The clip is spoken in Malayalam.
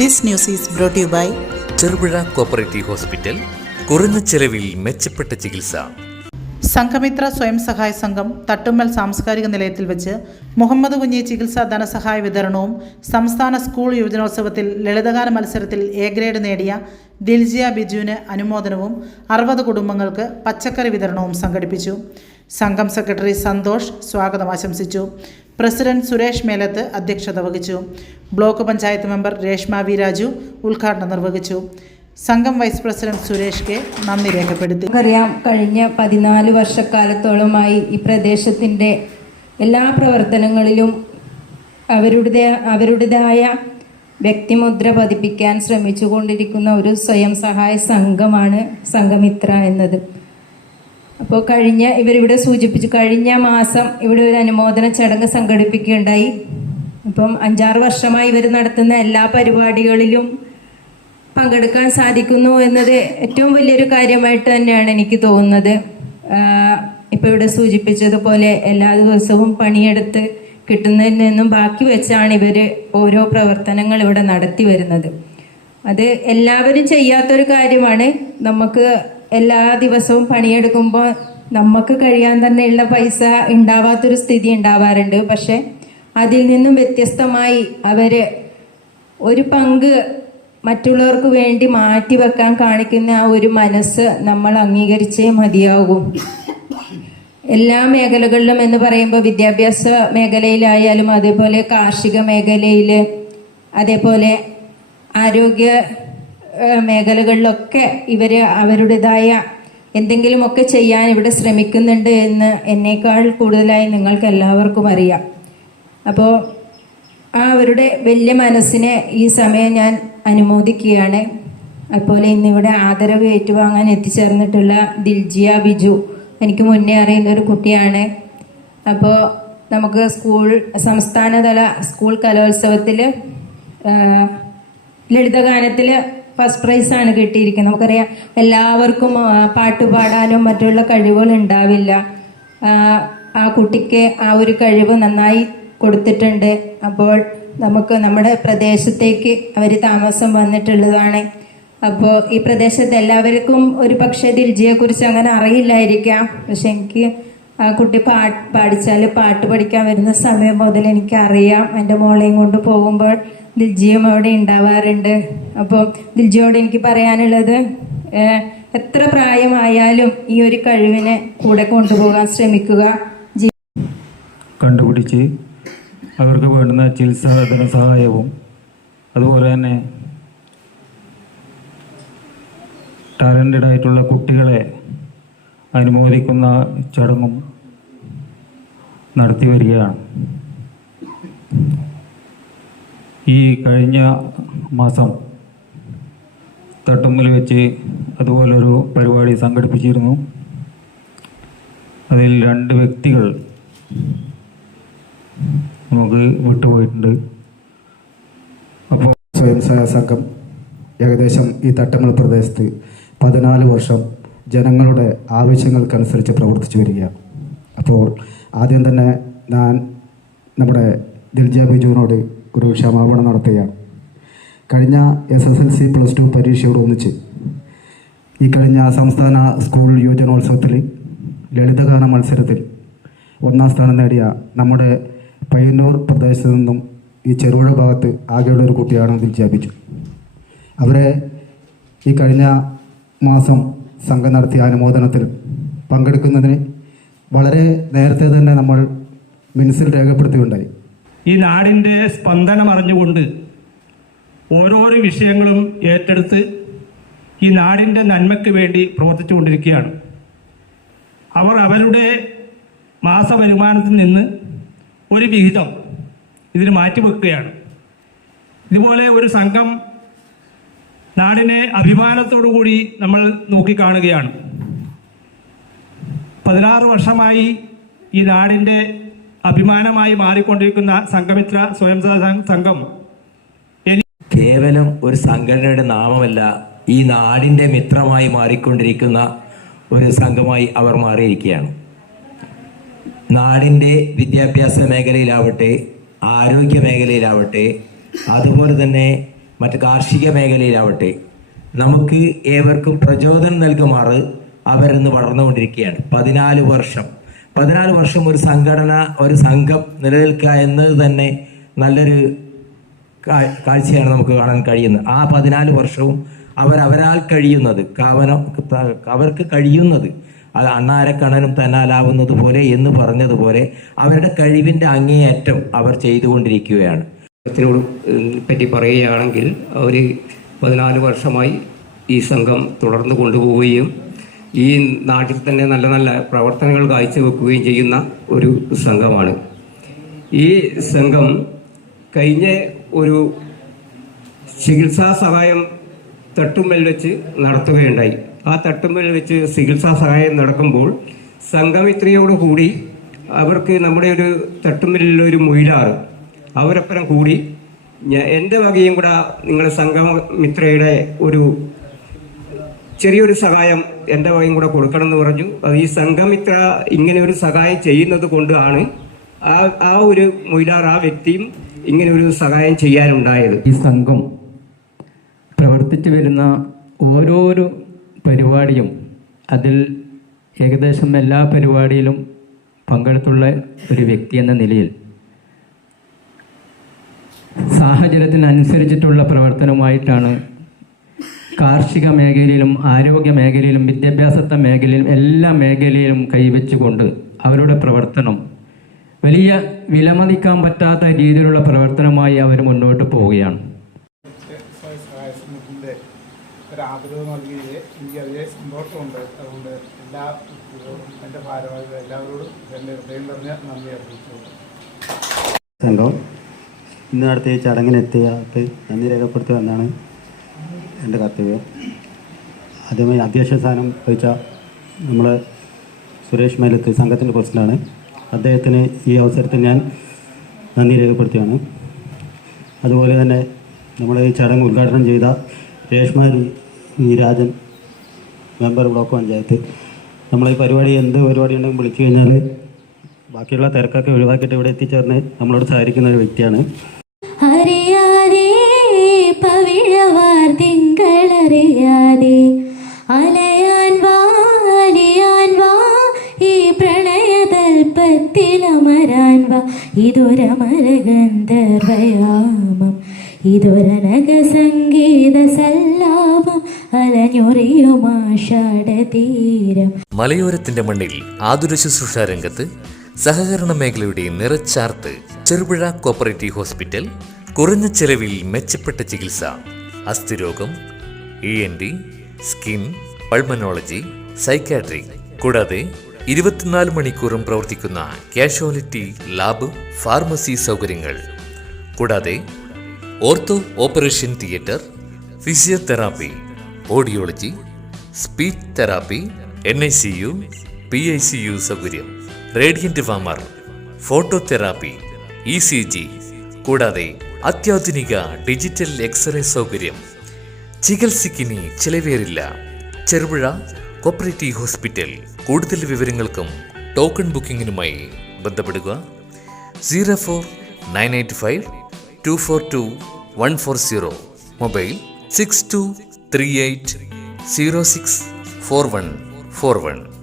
This news is brought to you by Cherupuzha cooperative hospital. കുറഞ്ഞ ചെലവിൽ മെച്ചപ്പെട്ട ചികിത്സ. സംഘമിത്ര സ്വയം സഹായ സംഘം തട്ടുമ്മൽ സാംസ്കാരിക നിലയത്തിൽ വെച്ച് മുഹമ്മദ് കുഞ്ഞി ചികിത്സാ ധനസഹായ വിതരണവും സംസ്ഥാന സ്കൂൾ യുവജനോത്സവത്തിൽ ലളിതഗാന മത്സരത്തിൽ എ ഗ്രേഡ് നേടിയ ദിൽജിയ ബിജുവിന് അനുമോദനവും 60 കുടുംബങ്ങൾക്ക് പച്ചക്കറി വിതരണവും സംഘടിപ്പിച്ചു. സംഘം സെക്രട്ടറി സന്തോഷ് സ്വാഗതം ആശംസിച്ചു. പ്രസിഡന്റ് സുരേഷ് മേലത്ത് അധ്യക്ഷത വഹിച്ചു. Block panchayat member Reshma V Raju ഉദ്ഘാടനം നിർവഹിച്ചു. സംഘം വൈസ് പ്രസിഡന്റ് സുരേഷ് കെ നന്ദി രേഖപ്പെടുത്തി. നമുക്കറിയാം, കഴിഞ്ഞ 14 വർഷക്കാലത്തോളമായി ഈ പ്രദേശത്തിൻ്റെ എല്ലാ പ്രവർത്തനങ്ങളിലും അവരുടേതായ വ്യക്തിമുദ്ര പതിപ്പിക്കാൻ ശ്രമിച്ചുകൊണ്ടിരിക്കുന്ന ഒരു സ്വയം സഹായ സംഘമാണ് സംഘമിത്ര എന്നത്. അപ്പോൾ ഇവരിവിടെ സൂചിപ്പിച്ചു, കഴിഞ്ഞ മാസം ഇവിടെ ഒരു അനുമോദന ചടങ്ങ് സംഘടിപ്പിക്കുകയുണ്ടായി. അപ്പം 5-6 വർഷമായി ഇവർ നടത്തുന്ന എല്ലാ പരിപാടികളിലും പങ്കെടുക്കാൻ സാധിക്കുന്നു എന്നത് ഏറ്റവും വലിയൊരു കാര്യമായിട്ട് തന്നെയാണ് എനിക്ക് തോന്നുന്നത്. ഇപ്പോൾ ഇവിടെ സൂചിപ്പിച്ചതുപോലെ എല്ലാ ദിവസവും പണിയെടുത്ത് കിട്ടുന്നതിൽ നിന്നും ബാക്കി വെച്ചാണ് ഇവർ ഓരോ പ്രവർത്തനങ്ങൾ ഇവിടെ നടത്തി വരുന്നത്. അത് എല്ലാവരും ചെയ്യാത്തൊരു കാര്യമാണ്. നമുക്ക് എല്ലാ ദിവസവും പണിയെടുക്കുമ്പോൾ നമുക്ക് കഴിയാൻ തന്നെയുള്ള പൈസ ഉണ്ടാവാത്തൊരു സ്ഥിതി ഉണ്ടാവാറുണ്ട്. പക്ഷെ അതിൽ നിന്നും വ്യത്യസ്തമായി അവർ ഒരു പങ്ക് മറ്റുള്ളവർക്ക് വേണ്ടി മാറ്റിവെക്കാൻ കാണിക്കുന്ന ആ ഒരു മനസ്സ് നമ്മൾ അംഗീകരിച്ചേ മതിയാകും. എല്ലാ മേഖലകളിലും എന്ന് പറയുമ്പോൾ വിദ്യാഭ്യാസ മേഖലയിലായാലും, അതേപോലെ കാർഷിക മേഖലയിൽ, അതേപോലെ ആരോഗ്യ മേഖലകളിലൊക്കെ ഇവർ അവരുടേതായ എന്തെങ്കിലുമൊക്കെ ചെയ്യാൻ ഇവിടെ ശ്രമിക്കുന്നുണ്ട് എന്ന് എന്നേക്കാൾ കൂടുതലായി നിങ്ങൾക്ക് എല്ലാവർക്കും അറിയാം. അപ്പോൾ അവരുടെ വലിയ മനസ്സിനെ ഈ സമയം ഞാൻ അനുമോദിക്കുകയാണ്. അതുപോലെ ഇന്നിവിടെ ആദരവ് ഏറ്റുവാങ്ങാൻ എത്തിച്ചേർന്നിട്ടുള്ള ദിൽജിയ ബിജു എനിക്ക് മുന്നേ അറിയുന്ന ഒരു കുട്ടിയാണ്. അപ്പോൾ നമുക്ക് സംസ്ഥാനതല സ്കൂൾ കലോത്സവത്തിൽ ലളിതഗാനത്തിൽ ഫസ്റ്റ് പ്രൈസാണ് കിട്ടിയിരിക്കുന്നത്. നമുക്കറിയാം, എല്ലാവർക്കും പാട്ട് പാടാനും മറ്റുള്ള കഴിവുകൾ ഉണ്ടാവില്ല. ആ കുട്ടിക്ക് ആ ഒരു കഴിവ് നന്നായി കൊടുത്തിട്ടുണ്ട്. അപ്പോൾ നമുക്ക് നമ്മുടെ പ്രദേശത്തേക്ക് അവർ താമസം വന്നിട്ടുള്ളതാണ്. അപ്പോൾ ഈ പ്രദേശത്ത് എല്ലാവർക്കും ഒരു പക്ഷേ ദിൽജിയെക്കുറിച്ച് അങ്ങനെ അറിയില്ലായിരിക്കാം. പക്ഷെ എനിക്ക് ആ കുട്ടി പാടിച്ചാൽ പാട്ട് പഠിക്കാൻ വരുന്ന സമയം മുതൽ എനിക്കറിയാം. എൻ്റെ മോളെയും കൊണ്ട് പോകുമ്പോൾ ദിൽജിയും അവിടെ ഉണ്ടാവാറുണ്ട്. അപ്പോൾ ദിൽജിയോട് എനിക്ക് പറയാനുള്ളത്, എത്ര പ്രായമായാലും ഈ ഒരു കഴിവിനെ കൂടെ കൊണ്ടുപോകാൻ ശ്രമിക്കുക. കണ്ടുപിടിച്ച് അവർക്ക് വേണ്ടുന്ന ചികിത്സാ ധനസഹായവും അതുപോലെ തന്നെ ടാലൻറ്റഡ് ആയിട്ടുള്ള കുട്ടികളെ അനുമോദിക്കുന്ന ചടങ്ങും നടത്തി വരികയാണ്. ഈ കഴിഞ്ഞ മാസം തട്ടുമ്മൽ വെച്ച് അതുപോലൊരു പരിപാടി സംഘടിപ്പിച്ചിരുന്നു. അതിൽ 2 വ്യക്തികൾ നമുക്ക് വിട്ടുപോയിട്ടുണ്ട്. അപ്പോൾ സ്വയം സഹായ സംഘം ഏകദേശം ഈ തട്ടുമ്മൽ പ്രദേശത്ത് 14 വർഷം ജനങ്ങളുടെ ആവശ്യങ്ങൾക്കനുസരിച്ച് പ്രവർത്തിച്ചു വരികയാണ്. അപ്പോൾ ആദ്യം തന്നെ ഞാൻ നമ്മുടെ ദിൽജിയ ബിജുവിനോട് ഒരു ക്ഷമാപണം നടത്തുകയാണ്. കഴിഞ്ഞ SSLC +2 പരീക്ഷയോട് ഒന്നിച്ച് ഈ കഴിഞ്ഞ സംസ്ഥാന സ്കൂൾ യുവജനോത്സവത്തിൽ ലളിതഗാന മത്സരത്തിൽ 1ാം സ്ഥാനം നേടിയ നമ്മുടെ പയ്യന്നൂർ പ്രദേശത്ത് നിന്നും ഈ ചെറുപുഴ ഭാഗത്ത് ആകെയുള്ള ഒരു കുട്ടിയാണ് ദിൽജിയ ബിജു. അവരെ ഈ കഴിഞ്ഞ മാസം സംഘം നടത്തിയ അനുമോദനത്തിൽ പങ്കെടുക്കുന്നതിന് വളരെ നേരത്തെ തന്നെ നമ്മൾ മിനിസിൽ രേഖപ്പെടുത്തുകയുണ്ടായി. ഈ നാടിൻ്റെ സ്പന്ദനം അറിഞ്ഞുകൊണ്ട് ഓരോരോ വിഷയങ്ങളും ഏറ്റെടുത്ത് ഈ നാടിൻ്റെ നന്മയ്ക്ക് വേണ്ടി പ്രവർത്തിച്ചുകൊണ്ടിരിക്കുകയാണ്. അവരുടെ മാസവരുമാനത്തിൽ നിന്ന് ഒരു വിഹിതം ഇതിന് മാറ്റിവെക്കുകയാണ്. ഇതുപോലെ ഒരു സംഘം നാടിനെ അഭിമാനത്തോടു കൂടി നമ്മൾ നോക്കിക്കാണുകയാണ്. 16 വർഷമായി ഈ നാടിൻ്റെ അഭിമാനമായി മാറിക്കൊണ്ടിരിക്കുന്ന സംഘമിത്ര സ്വയം സഹായ സംഘം കേവലം ഒരു സംഘടനയുടെ നാമമല്ല, ഈ നാടിൻ്റെ മിത്രമായി മാറിക്കൊണ്ടിരിക്കുന്ന ഒരു സംഘമായി അവർ മാറിയിരിക്കുകയാണ്. നാടിൻ്റെ വിദ്യാഭ്യാസ മേഖലയിലാവട്ടെ, ആരോഗ്യ മേഖലയിലാവട്ടെ, അതുപോലെ തന്നെ മറ്റ് കാർഷിക മേഖലയിലാവട്ടെ നമുക്ക് ഏവർക്കും പ്രചോദനം നൽകുമാറ് അവരിന്ന് വളർന്നുകൊണ്ടിരിക്കുകയാണ്. 14 വർഷം ഒരു സംഘടന, ഒരു സംഘം നിലനിൽക്കുക എന്നത് തന്നെ നല്ലൊരു കാഴ്ചയാണ് നമുക്ക് കാണാൻ കഴിയുന്നത്. ആ 14 വർഷവും അവരാൽ കഴിയുന്നത്, അവർക്ക് കഴിയുന്നത്, അത് അണ്ണാരക്കണ്ണനും തന്നാലാവുന്നത് പോലെ എന്ന് പറഞ്ഞതുപോലെ അവരുടെ കഴിവിൻ്റെ അങ്ങേയറ്റം അവർ ചെയ്തുകൊണ്ടിരിക്കുകയാണ്. ത്തിനോട് പറ്റി പറയുകയാണെങ്കിൽ അവർ 14 വർഷമായി ഈ സംഘം തുടർന്നു കൊണ്ടുപോവുകയും ഈ നാട്ടിൽ തന്നെ നല്ല നല്ല പ്രവർത്തനങ്ങൾ കാഴ്ചവെക്കുകയും ചെയ്യുന്ന ഒരു സംഘമാണ്. ഈ സംഘം കഴിഞ്ഞ ഒരു ചികിത്സാ സഹായം തട്ടുമ്മൽ വെച്ച് നടത്തുകയുണ്ടായി. ആ തട്ടുമ്മൽ വെച്ച് ചികിത്സാ സഹായം നടക്കുമ്പോൾ സംഘമിത്രയോടുകൂടി അവർക്ക് നമ്മുടെ ഒരു തട്ടുമ്മലിലൊരു മൊയിലാറ് അവരപ്പുറം കൂടി എൻ്റെ വകയും കൂടെ നിങ്ങളുടെ സംഘമിത്രയുടെ ഒരു ചെറിയൊരു സഹായം എൻ്റെ വകയും കൂടെ കൊടുക്കണം എന്ന് പറഞ്ഞു. അത് ഈ സംഘമിത്ര ഇങ്ങനെ ഒരു സഹായം ചെയ്യുന്നത് കൊണ്ടാണ് ആ ഒരു മൊയിലാർ, ആ വ്യക്തിയും ഇങ്ങനെ ഒരു സഹായം ചെയ്യാനുണ്ടായത്. ഈ സംഘം പ്രവർത്തിച്ചു വരുന്ന ഓരോരോ പരിപാടിയും അതിൽ ഏകദേശം എല്ലാ പരിപാടിയിലും പങ്കെടുത്തുള്ള ഒരു വ്യക്തി എന്ന നിലയിൽ സാഹചര്യത്തിനനുസരിച്ചിട്ടുള്ള പ്രവർത്തനവുമായിട്ടാണ് കാർഷിക മേഖലയിലും ആരോഗ്യ മേഖലയിലും വിദ്യാഭ്യാസത്തെ മേഖലയിലും എല്ലാ മേഖലയിലും കൈവച്ചുകൊണ്ട് അവരുടെ പ്രവർത്തനം വലിയ വിലമതിക്കാൻ പറ്റാത്ത രീതിയിലുള്ള പ്രവർത്തനമായി അവർ മുന്നോട്ട് പോവുകയാണ്. ആദരവ് നൽകിയത് എനിക്ക് അതിലെ സന്തോഷമുണ്ട്. അതുകൊണ്ട് എൻ്റെ ഭാരവാഹികൾ എല്ലാവരോടും എൻ്റെ ഹൃദയം നിറഞ്ഞ നന്ദി അറിയിച്ചു. സംഘം ഇന്ന് നടത്തിയ ചടങ്ങിനെത്തിയക്ക് നന്ദി രേഖപ്പെടുത്തുക എന്നാണ് എൻ്റെ കർത്തവ്യം. ആദ്യമായി അധ്യക്ഷ സ്ഥാനം വഹിച്ച നമ്മൾ സുരേഷ് മൈലത്ത് സംഘത്തിൻ്റെ പ്രസിഡന്റാണ്. അദ്ദേഹത്തിന് ഈ അവസരത്തിൽ ഞാൻ നന്ദി രേഖപ്പെടുത്തുകയാണ്. അതുപോലെ തന്നെ നമ്മൾ ഈ ചടങ്ങ് ഉദ്ഘാടനം ചെയ്ത രേഷ്മാരി രാജൻ, മെമ്പർ ബ്ലോക്ക് പഞ്ചായത്ത്, നമ്മളീ പരിപാടി എന്ത് പരിപാടി ഉണ്ടെങ്കിലും വിളിച്ചു കഴിഞ്ഞാൽ ബാക്കിയുള്ള തിരക്കൊക്കെ ഒഴിവാക്കിയിട്ട് ഇവിടെ എത്തിച്ചേർന്ന് നമ്മളോട് സഹകരിക്കുന്ന ഒരു വ്യക്തിയാണ്. അറിയാതെ പവിഴവാർ തിങ്കളറിയാതെ അലയാൻ വാ ഈ പ്രണയതൽപ്പത്തിലമരാൻ വാ ഇതൊരമരഗന്ധർവയാമം ഇതൊരനക സംഗീത സല്ലാപം അലഞ്ഞുറിയുമാഷാഢതീരം. മലയോരത്തിന്റെ മണ്ണിൽ ആതുര ശുശ്രൂഷ രംഗത്ത് സഹകരണ മേഖലയുടെ നിറച്ചാർത്ത് ചെറുപുഴ കോപ്പറേറ്റീവ് ഹോസ്പിറ്റൽ. കുറഞ്ഞ ചെലവിൽ മെച്ചപ്പെട്ട ചികിത്സ, അസ്ഥിരോഗം, ENT, സ്കിൻ, പൾമനോളജി, സൈക്കാട്രി, കൂടാതെ 24 മണിക്കൂറും പ്രവർത്തിക്കുന്ന കാഷ്വാലിറ്റി ലാബ്, ഫാർമസി സൗകര്യങ്ങൾ, കൂടാതെ ortho operation theatre, physiotherapy, audiology, speech therapy, NICU, PICU സൗകര്യം, റേഡിയന്റ് വാമർ, ഫോട്ടോതെറാപ്പി, ECG, കൂടാതെ അത്യാധുനിക ഡിജിറ്റൽ എക്സ്റേ സൗകര്യം. ചികിത്സയ്ക്കിനി ചിലവേറില്ല. Cherupuzha cooperative hospital. കൂടുതൽ വിവരങ്ങൾക്കും ടോക്കൺ ബുക്കിങ്ങിനുമായി ബന്ധപ്പെടുക 049852424140, മൊബൈൽ 6238064141.